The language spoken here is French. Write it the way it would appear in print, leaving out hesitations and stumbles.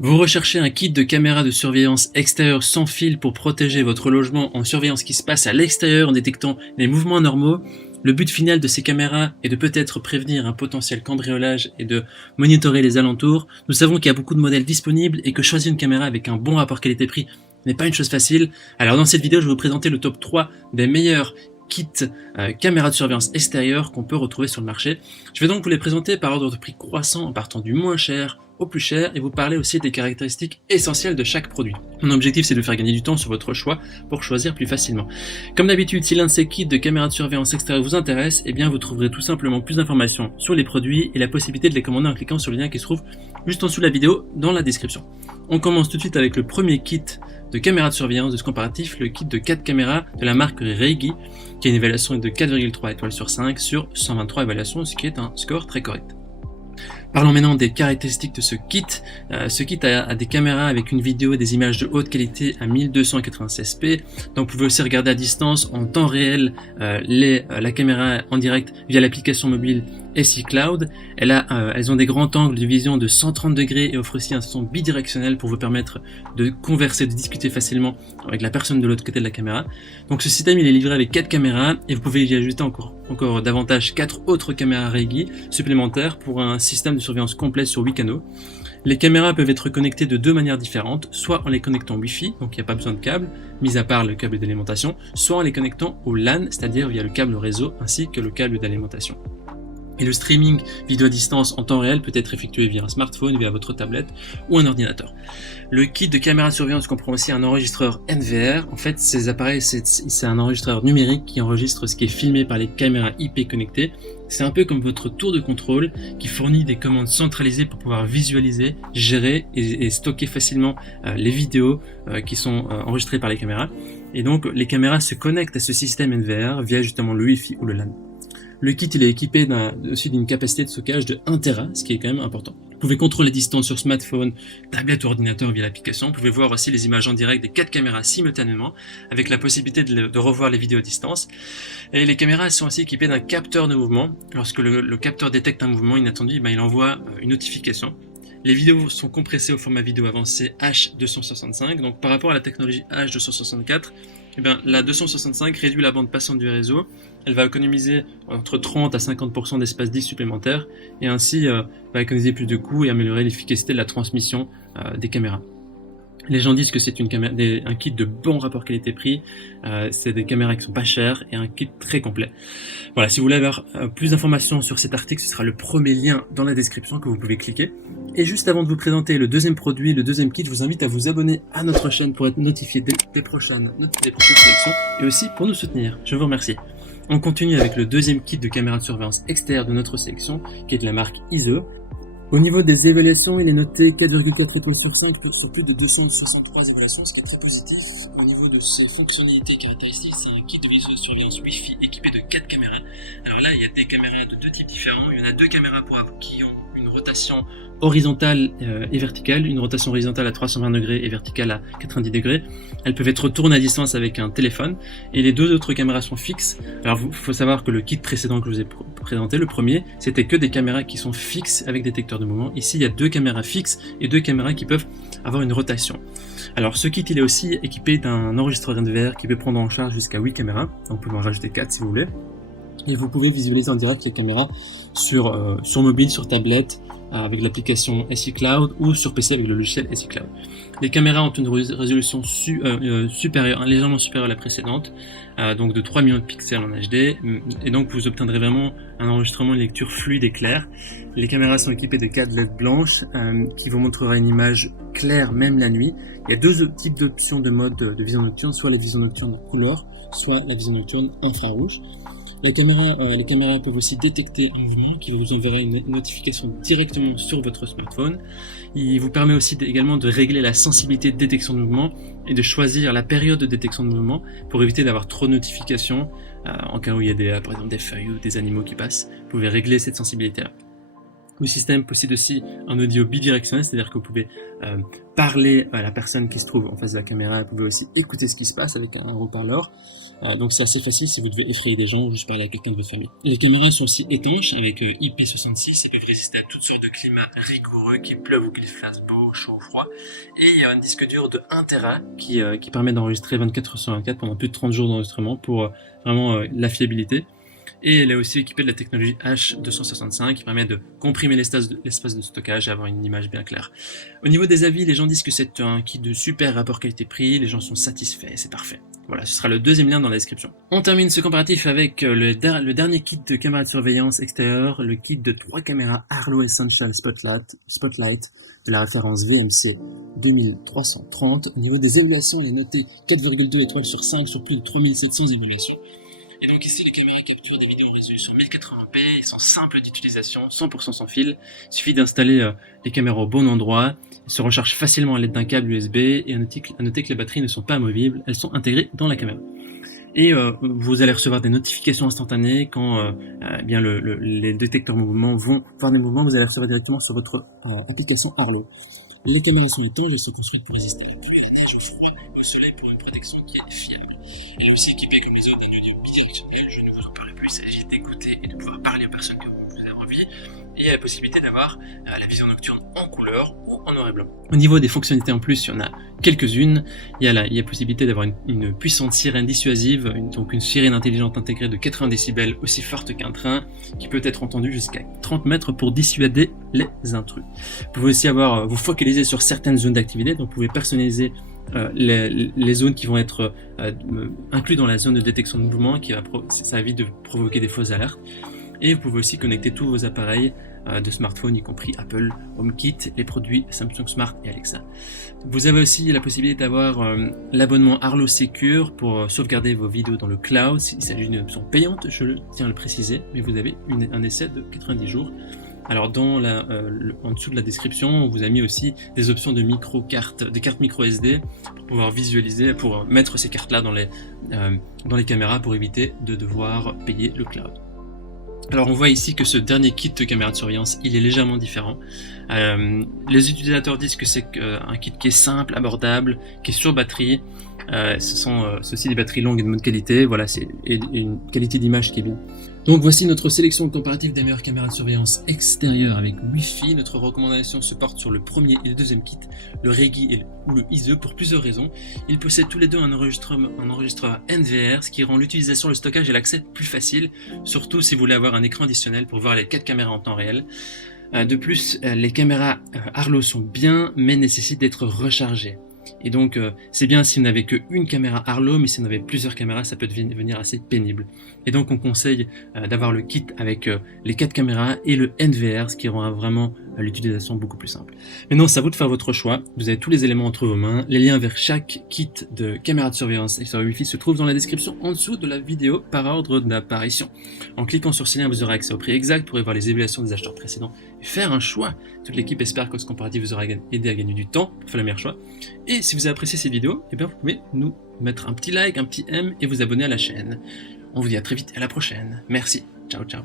Vous recherchez un kit de caméra de surveillance extérieure sans fil pour protéger votre logement en surveillant ce qui se passe à l'extérieur en détectant les mouvements anormaux. Le but final de ces caméras est de peut-être prévenir un potentiel cambriolage et de monitorer les alentours. Nous savons qu'il y a beaucoup de modèles disponibles et que choisir une caméra avec un bon rapport qualité-prix n'est pas une chose facile. Alors dans cette vidéo, je vais vous présenter le top 3 des meilleurs kits caméras de surveillance extérieure qu'on peut retrouver sur le marché. Je vais donc vous les présenter par ordre de prix croissant en partant du moins cher au plus cher et vous parler aussi des caractéristiques essentielles de chaque produit. Mon objectif c'est de faire gagner du temps sur votre choix pour choisir plus facilement. Comme d'habitude, si l'un de ces kits de caméras de surveillance extérieure vous intéresse, eh bien vous trouverez tout simplement plus d'informations sur les produits et la possibilité de les commander en cliquant sur le lien qui se trouve juste en dessous de la vidéo dans la description. On commence tout de suite avec le premier kit de caméras de surveillance de ce comparatif, le kit de 4 caméras de la marque Reigi, qui a une évaluation de 4,3 étoiles sur 5 sur 123 évaluations, ce qui est un score très correct. Parlons maintenant des caractéristiques de ce kit. Ce kit a des caméras avec une vidéo et des images de haute qualité à 1296p. Donc vous pouvez aussi regarder à distance en temps réel la caméra en direct via l'application mobile SE Cloud. Elles ont des grands angles de vision de 130 degrés et offrent aussi un son bidirectionnel pour vous permettre de converser, de discuter facilement avec la personne de l'autre côté de la caméra. Donc ce système il est livré avec 4 caméras et vous pouvez y ajouter encore davantage 4 autres caméras Reigi supplémentaires pour un système de surveillance complète sur 8 canaux. Les caméras peuvent être connectées de deux manières différentes, soit en les connectant Wi-Fi, donc il n'y a pas besoin de câble, mis à part le câble d'alimentation, soit en les connectant au LAN, c'est-à-dire via le câble réseau ainsi que le câble d'alimentation. Et le streaming vidéo à distance en temps réel peut être effectué via un smartphone, via votre tablette ou un ordinateur. Le kit de caméra de surveillance comprend aussi un enregistreur NVR. En fait, ces appareils, c'est un enregistreur numérique qui enregistre ce qui est filmé par les caméras IP connectées. C'est un peu comme votre tour de contrôle qui fournit des commandes centralisées pour pouvoir visualiser, gérer et stocker facilement les vidéos qui sont enregistrées par les caméras. Et donc, les caméras se connectent à ce système NVR via justement le Wi-Fi ou le LAN. Le kit il est équipé aussi d'une capacité de stockage de 1 Tera, ce qui est quand même important. Vous pouvez contrôler les distances sur smartphone, tablette ou ordinateur via l'application. Vous pouvez voir aussi les images en direct des 4 caméras simultanément, avec la possibilité de revoir les vidéos à distance. Et les caméras sont aussi équipées d'un capteur de mouvement. Lorsque le capteur détecte un mouvement inattendu, il envoie une notification. Les vidéos sont compressées au format vidéo avancé H265, donc par rapport à la technologie H264, la 265 réduit la bande passante du réseau, elle va économiser entre 30 à 50% d'espace disque supplémentaire et ainsi va économiser plus de coûts et améliorer l'efficacité de la transmission des caméras. Les gens disent que c'est un kit de bon rapport qualité-prix, c'est des caméras qui sont pas chères et un kit très complet. Voilà, si vous voulez avoir plus d'informations sur cet article, ce sera le premier lien dans la description que vous pouvez cliquer. Et juste avant de vous présenter le deuxième produit, le deuxième kit, je vous invite à vous abonner à notre chaîne pour être notifié des prochaines sélections et aussi pour nous soutenir. Je vous remercie. On continue avec le deuxième kit de caméra de surveillance extérieure de notre sélection, qui est de la marque ISO. Au niveau des évaluations, il est noté 4,4 étoiles sur 5 sur plus de 263 évaluations, ce qui est très positif. Au niveau de ses fonctionnalités et caractéristiques, c'est un kit de visiosurveillance Wi-Fi équipé de 4 caméras. Alors là, il y a des caméras de deux types différents. Il y en a 2 caméras qui ont une rotation horizontale et verticale, une rotation horizontale à 320 degrés et verticale à 90 degrés. Elles peuvent être tournées à distance avec un téléphone et les 2 autres caméras sont fixes. Alors il faut savoir que le kit précédent que je vous ai présenté, le premier, c'était que des caméras qui sont fixes avec détecteur de mouvement. Ici il y a 2 caméras fixes et 2 caméras qui peuvent avoir une rotation. Alors ce kit il est aussi équipé d'un enregistreur NVR qui peut prendre en charge jusqu'à 8 caméras, on peut en rajouter 4 si vous voulez. Et vous pouvez visualiser en direct les caméras sur mobile, sur tablette, avec l'application SE Cloud ou sur PC avec le logiciel SE Cloud. Les caméras ont une résolution supérieure, légèrement supérieure à la précédente, donc de 3 millions de pixels en HD, et donc vous obtiendrez vraiment un enregistrement et une lecture fluide et claire. Les caméras sont équipées de 4 LED blanches qui vous montrera une image claire même la nuit. Il y a 2 types d'options de mode de vision nocturne, soit la vision nocturne en couleur, soit la vision nocturne infrarouge. Les caméras peuvent aussi détecter un mouvement qui vous enverra une notification directement sur votre smartphone. Il vous permet aussi également de régler la sensibilité de détection de mouvement et de choisir la période de détection de mouvement pour éviter d'avoir trop de notifications en cas où il y a par exemple des feuilles ou des animaux qui passent. Vous pouvez régler cette sensibilité-là. Le système possède aussi un audio bidirectionnel, c'est-à-dire que vous pouvez parler à la personne qui se trouve en face de la caméra, vous pouvez aussi écouter ce qui se passe avec un haut-parleur. Donc c'est assez facile si vous devez effrayer des gens ou juste parler à quelqu'un de votre famille. Les caméras sont aussi étanches avec IP66 et peuvent résister à toutes sortes de climats rigoureux, qu'il pleuve ou qu'il fasse beau, chaud ou froid. Et il y a un disque dur de 1 Tera qui permet d'enregistrer 24h/24 pendant plus de 30 jours d'enregistrement pour vraiment la fiabilité. Et elle est aussi équipée de la technologie H265 qui permet de comprimer l'espace de stockage et avoir une image bien claire. Au niveau des avis, les gens disent que c'est un kit de super rapport qualité-prix, les gens sont satisfaits, c'est parfait. Voilà, ce sera le deuxième lien dans la description. On termine ce comparatif avec le dernier kit de caméra de surveillance extérieure, le kit de 3 caméras Arlo Essential Spotlight de la référence VMC 2330. Au niveau des évaluations, il est noté 4,2 étoiles sur 5 sur plus de 3700 évaluations. Et donc ici, les caméras capturent des vidéos en résolution 1080p, elles sont simples d'utilisation, 100% sans fil. Il suffit d'installer les caméras au bon endroit, elles se rechargent facilement à l'aide d'un câble USB, et à noter que les batteries ne sont pas amovibles, elles sont intégrées dans la caméra. Et vous allez recevoir des notifications instantanées quand bien les détecteurs mouvements vont faire des mouvements, vous allez recevoir directement sur votre application Arlo. Les caméras sont étanches et sont construites pour résister à la pluie, à la neige, au froid, au soleil pour une protection qui est fiable. Elle est aussi équipée comme les autres d'un audio bidirectionnel, je ne vous en parle plus, il s'agit d'écouter et de pouvoir parler aux personnes que vous avez envie. Et il y a la possibilité d'avoir la vision nocturne en couleur ou en noir et blanc. Au niveau des fonctionnalités en plus, il y en a quelques-unes. Il y a la possibilité d'avoir une puissante sirène dissuasive, donc une sirène intelligente intégrée de 80 décibels, aussi forte qu'un train, qui peut être entendue jusqu'à 30 mètres pour dissuader les intrus. Vous pouvez aussi vous focaliser sur certaines zones d'activité, donc vous pouvez personnaliser les zones qui vont être incluses dans la zone de détection de mouvement, ça évite de provoquer des fausses alertes. Et vous pouvez aussi connecter tous vos appareils de smartphone, y compris Apple HomeKit, les produits Samsung Smart et Alexa. Vous avez aussi la possibilité d'avoir l'abonnement Arlo Secure pour sauvegarder vos vidéos dans le cloud. Il s'agit d'une option payante, je tiens à le préciser, mais vous avez un essai de 90 jours. Alors en dessous de la description, on vous a mis aussi des options de des cartes micro SD pour pouvoir visualiser, pour mettre ces cartes-là dans les caméras pour éviter de devoir payer le cloud. Alors on voit ici que ce dernier kit de caméra de surveillance, il est légèrement différent. Les utilisateurs disent que c'est un kit qui est simple, abordable, qui est sur batterie. C'est aussi des batteries longues et de bonne qualité. Voilà, c'est une qualité d'image qui est bien. Donc voici notre sélection comparative des meilleures caméras de surveillance extérieure avec Wi-Fi. Notre recommandation se porte sur le premier et le deuxième kit, le Regi ou le ISE, pour plusieurs raisons. Ils possèdent tous les deux un enregistreur NVR, ce qui rend l'utilisation, le stockage et l'accès plus facile, surtout si vous voulez avoir un écran additionnel pour voir les 4 caméras en temps réel. De plus, les caméras Arlo sont bien, mais nécessitent d'être rechargées. Et donc c'est bien si vous n'avez qu'une caméra Arlo, mais si vous avez plusieurs caméras, ça peut devenir assez pénible. Et donc on conseille d'avoir le kit avec les 4 caméras et le NVR, ce qui rend vraiment l'utilisation beaucoup plus simple. Maintenant, c'est à vous de faire votre choix. Vous avez tous les éléments entre vos mains. Les liens vers chaque kit de caméra de surveillance et sur Wi-Fi se trouvent dans la description en dessous de la vidéo par ordre d'apparition. En cliquant sur ces liens, vous aurez accès au prix exact pour voir les évaluations des acheteurs précédents et faire un choix. Toute l'équipe espère que ce comparatif vous aura aidé à gagner du temps pour faire le meilleur choix. Et si vous avez apprécié cette vidéo, eh bien vous pouvez nous mettre un petit like, un petit M et vous abonner à la chaîne. On vous dit à très vite et à la prochaine. Merci. Ciao, ciao.